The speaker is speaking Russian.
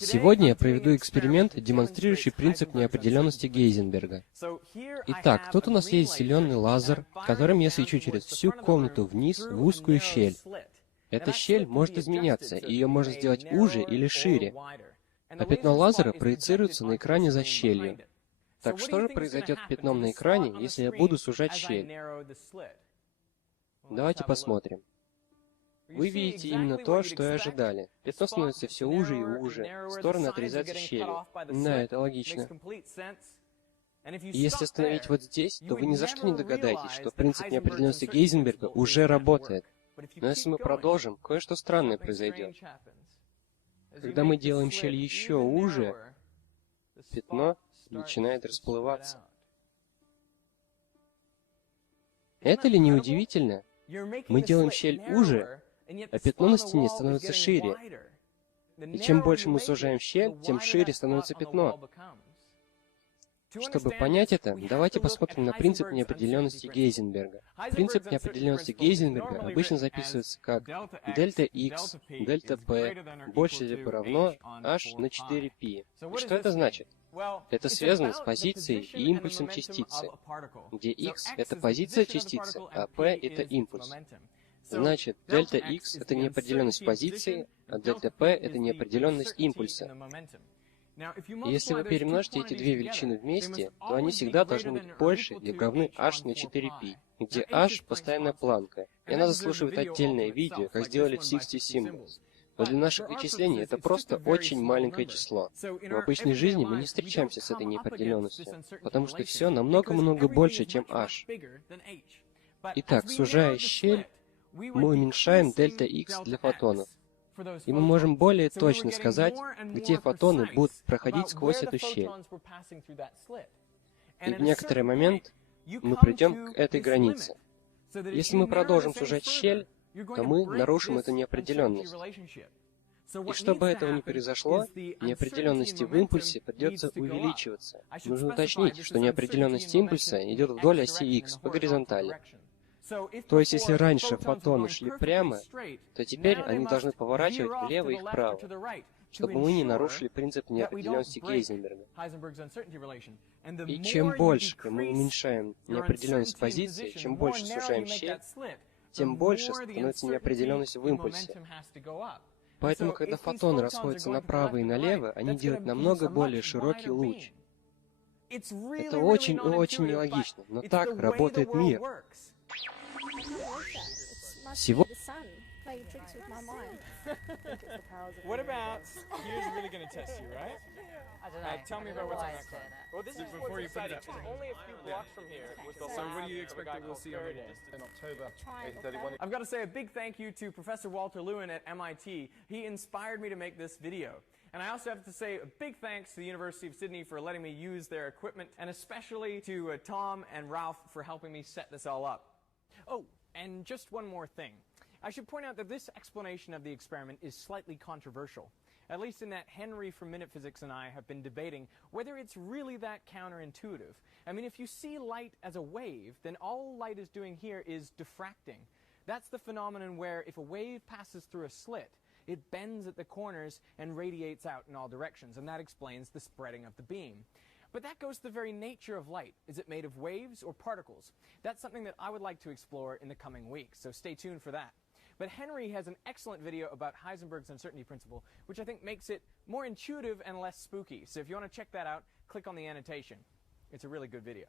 Сегодня я проведу эксперимент, демонстрирующий принцип неопределенности Гейзенберга. Итак, тут у нас есть зеленый лазер, которым я свечу через всю комнату вниз в узкую щель. Эта щель может изменяться, и ее можно сделать уже или шире. А пятно лазера проецируется на экране за щелью. Так что же произойдет с пятном на экране, если я буду сужать щель? Давайте посмотрим. Вы видите именно то, что и ожидали. Пятно становится все уже и уже, стороны отрезаются щелью. Да, это логично. И если остановить вот здесь, то вы ни за что не догадаетесь, что принцип неопределенности Гейзенберга уже работает. Но если мы продолжим, кое-что странное произойдет. Когда мы делаем щель еще уже, пятно начинает расплываться. Это ли не удивительно? Мы делаем щель уже, а пятно на стене становится шире. И чем больше мы сужаем щель, тем шире становится пятно. Чтобы понять это, давайте посмотрим на принцип неопределенности Гейзенберга. Принцип неопределенности Гейзенберга обычно записывается как дельта x, дельта p больше либо равно h на 4π. И что это значит? Это связано с позицией и импульсом частицы, где x — это позиция частицы, а p — это импульс. Значит, дельта x — это неопределенность позиции, а дельта p — это неопределенность импульса. И если вы перемножите эти две величины вместе, то они всегда должны быть больше или равны h на 4π, где h — постоянная планка, и она заслуживает отдельное видео, как сделали в 60 Symbols. Но для наших вычислений это просто очень маленькое число. В обычной жизни мы не встречаемся с этой неопределенностью, потому что все намного-много больше, чем h. Итак, сужая щель, мы уменьшаем дельта x для фотонов. И мы можем более точно сказать, где фотоны будут проходить сквозь эту щель. И в некоторый момент мы придем к этой границе. Если мы продолжим сужать щель, то мы нарушим эту неопределенность. И чтобы этого не произошло, неопределенности в импульсе придется увеличиваться. Нужно уточнить, что неопределенность импульса идет вдоль оси x по горизонтали. То есть, если раньше фотоны шли прямо, то теперь они должны поворачивать влево и вправо, чтобы мы не нарушили принцип неопределенности Гейзенберга. И чем больше мы уменьшаем неопределенность позиции, чем больше сужаем щель, тем больше становится неопределенность в импульсе. Поэтому, когда фотоны расходятся направо и налево, они делают намного более широкий луч. Это очень и очень нелогично, но так работает мир. Сегодня... What about, here's really going to test you, right? I don't know. Tell me about what's on that card. Well, this is before you put it up. only a few blocks from here. So what do you expect that we'll see on the day? In October 831. I've got to say a big thank you to Professor Walter Lewin at MIT. He inspired me to make this video. And I also have to say a big thanks to the University of Sydney for letting me use their equipment, and especially to Tom and Ralph for helping me set this all up. Oh, and just one more thing. I should point out that this explanation of the experiment is slightly controversial, at least in that Henry from Minute Physics and I have been debating whether it's really that counterintuitive. I mean, if you see light as a wave, then all light is doing here is diffracting. That's the phenomenon where if a wave passes through a slit, it bends at the corners and radiates out in all directions, and that explains the spreading of the beam. But that goes to the very nature of light. Is it made of waves or particles? That's something that I would like to explore in the coming weeks, so stay tuned for that. But Henry has an excellent video about Heisenberg's uncertainty principle, which I think makes it more intuitive and less spooky. So if you want to check that out, click on the annotation. It's a really good video.